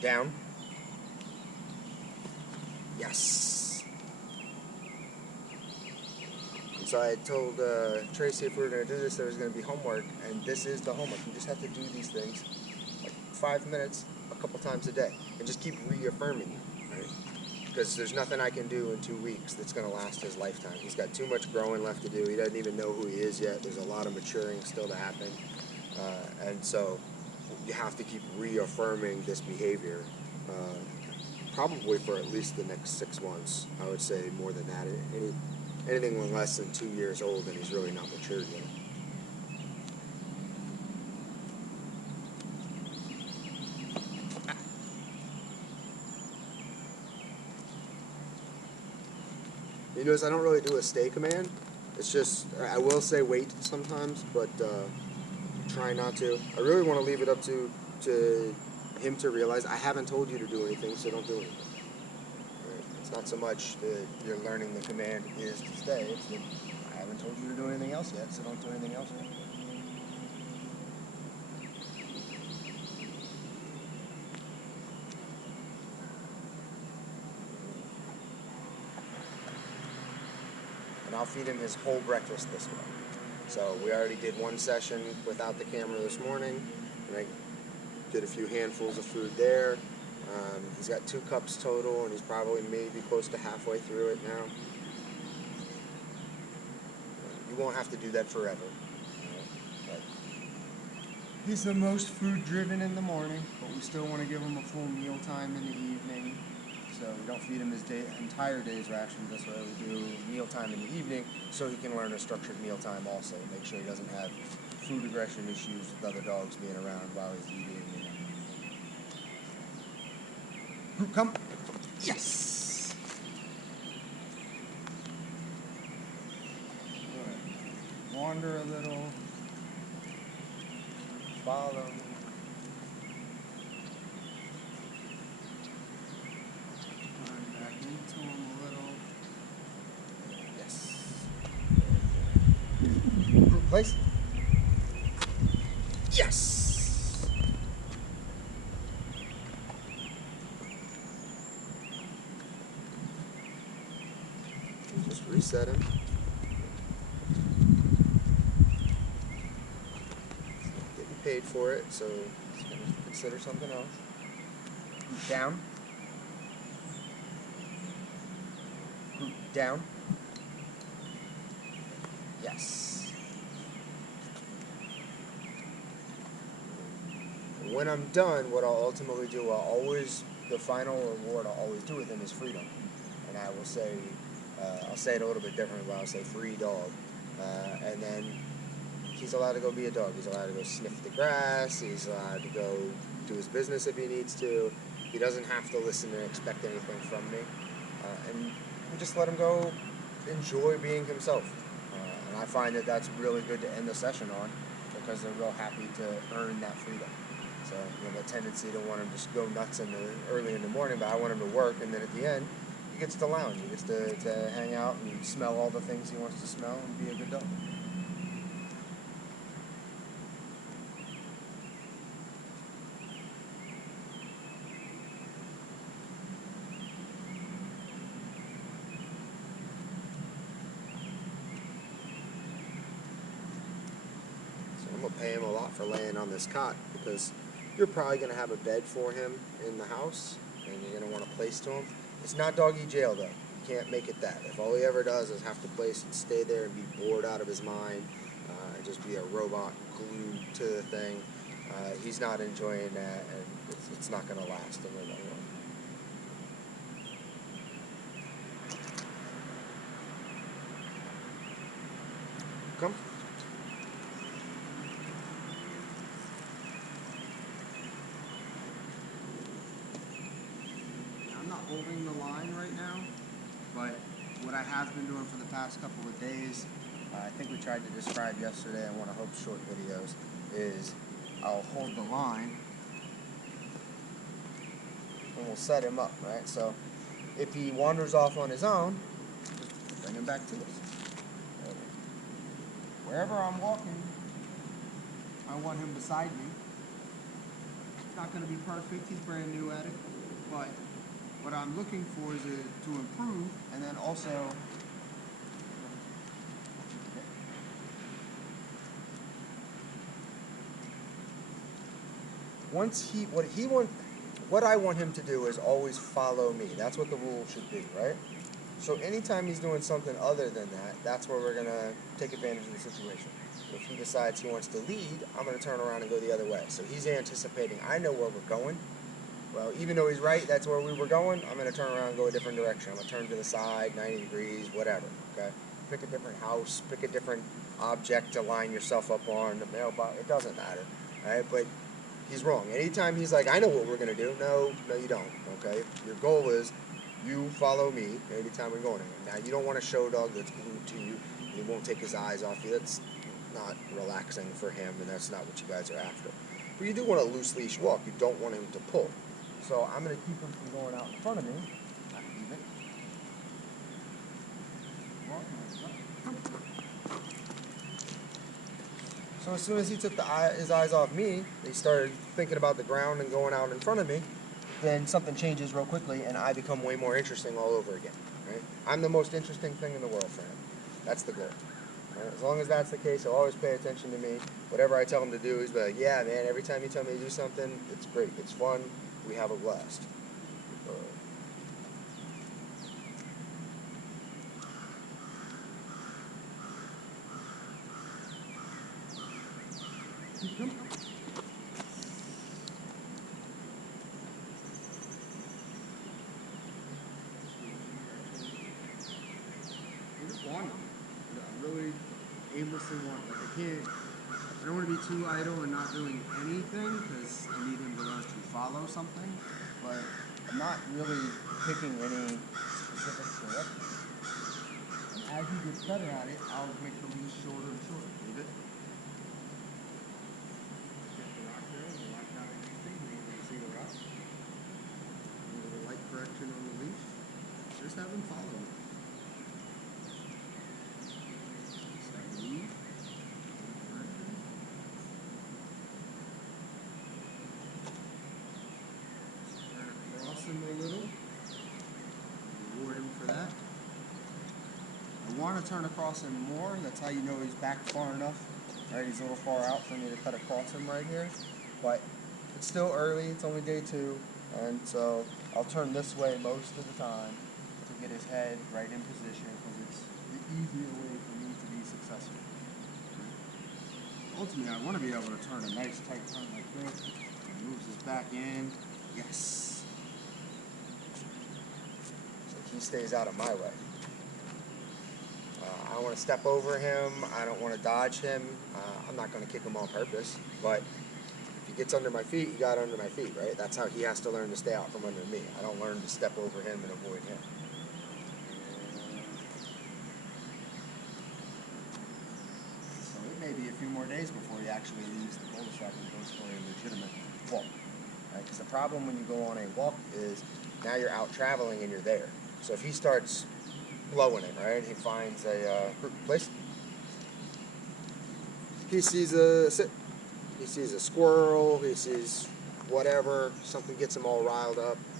Down. Yes. So I told Tracy if we were going to do this, there was going to be homework, and this is the homework. You just have to do these things like 5 minutes a couple times a day, and just keep reaffirming it, right? Because there's nothing I can do in 2 weeks that's going to last his lifetime. He's got too much growing left to do. He doesn't even know who he is yet. There's a lot of maturing still to happen, and so you have to keep reaffirming this behavior. Probably for at least the next 6 months. I would say more than that. Anything less than 2 years old, and he's really not matured yet. You notice I don't really do a stay command. It's just, I will say wait sometimes, but try not to. I really want to leave it up to him to realize I haven't told you to do anything, so don't do anything. Right? It's not so much that you're learning the command is to stay, it's that I haven't told you to do anything else yet, so don't do anything else yet. And I'll feed him his whole breakfast this way. So we already did one session without the camera this morning, and I did a few handfuls of food there. He's got 2 cups total, and he's probably maybe close to halfway through it now. You won't have to do that forever. But he's the most food driven in the morning, but we still want to give him a full meal time in the evening. So we don't feed him his entire day's ration this way. We do mealtime in the evening so he can learn a structured mealtime also. Make sure he doesn't have food aggression issues with other dogs being around while he's eating. Groot, come. Yes. Good. Wander a little. Follow. Back into him a little. Yes. Groot, place. Yes. Just reset him. Getting paid for it, so he's going to consider something else. Down. Down. Yes. When I'm done, what I'll ultimately do, the final reward I'll always do with him is freedom. And I will say, I'll say it a little bit differently, but I'll say free dog. And then he's allowed to go be a dog. He's allowed to go sniff the grass. He's allowed to go do his business if he needs to. He doesn't have to listen and expect anything from me. And we just let him go enjoy being himself. And I find that that's really good to end the session on, because they're real happy to earn that freedom. So you have a tendency to want him to just go nuts early in the morning, but I want him to work, and then at the end, he gets to lounge. He gets to hang out and smell all the things he wants to smell and be a good dog. So I'm going to pay him a lot for laying on this cot, because you're probably going to have a bed for him in the house, and you're going to want a place to him. It's not doggy jail, though. You can't make it that. If all he ever does is have to place and stay there and be bored out of his mind, and just be a robot glued to the thing, he's not enjoying that, and it's not going to last in the long run. Come. I'm not holding the line right now, but what I have been doing for the past couple of days, I think we tried to describe yesterday in one of Hope's short videos, is I'll hold the line and we'll set him up, right? So if he wanders off on his own, just bring him back to us. Wherever I'm walking, I want him beside me. not going to be perfect. He's brand new at it. But what I'm looking for is to improve, and then also what I want him to do is always follow me. That's what the rule should be, right? So anytime he's doing something other than that, that's where we're going to take advantage of the situation. If he decides he wants to lead, I'm going to turn around and go the other way. So he's anticipating, I know where we're going. Well, even though he's right, that's where we were going, I'm going to turn around and go a different direction. I'm going to turn to the side, 90 degrees, whatever, okay? Pick a different house, pick a different object to line yourself up on, the mailbox, it doesn't matter, all right? But he's wrong. Anytime he's like, I know what we're going to do, no, you don't, okay? Your goal is, you follow me anytime we're going anywhere. Now, you don't want a show dog that's glued to you. He won't take his eyes off you. That's not relaxing for him, and that's not what you guys are after. But you do want a loose leash walk. You don't want him to pull. So I'm going to keep him from going out in front of me. So as soon as he took his eyes off me, he started thinking about the ground and going out in front of me. Then something changes real quickly, and I become way more interesting all over again. Right? I'm the most interesting thing in the world for him. That's the goal. Right? As long as that's the case, he'll always pay attention to me. Whatever I tell him to do, he's like, yeah, man, every time you tell me to do something, it's great. It's fun. We have a blast. I really aimlessly want, I don't want to be too idle and not doing anything because I need him to learn to follow something, but I'm not really picking any specific direction. And as he gets better at it, I'll make the leash shorter and shorter. Leave it. Get the rock there, the rock not anything, you can see the rock. A little light correction on the leash. Just have him follow me. Him a little, reward him for that. I want to turn across him more. That's how you know he's back far enough. Right, he's a little far out for me to cut across him right here. But it's still early. It's only day 2, and so I'll turn this way most of the time to get his head right in position because it's the easier way for me to be successful. Ultimately, I want to be able to turn a nice tight turn like this. He moves his back in. Yes. He stays out of my way. I don't want to step over him. I don't want to dodge him. I'm not going to kick him on purpose. But if he gets under my feet, he got under my feet, right? That's how he has to learn to stay out from under me. I don't learn to step over him and avoid him. So it may be a few more days before he actually leaves the cul-de-sac and goes for a legitimate walk. Right? Because the problem when you go on a walk is now you're out traveling and you're there. So if he starts blowing it, right, he finds a place. He sees he sees a squirrel, he sees whatever, something gets him all riled up.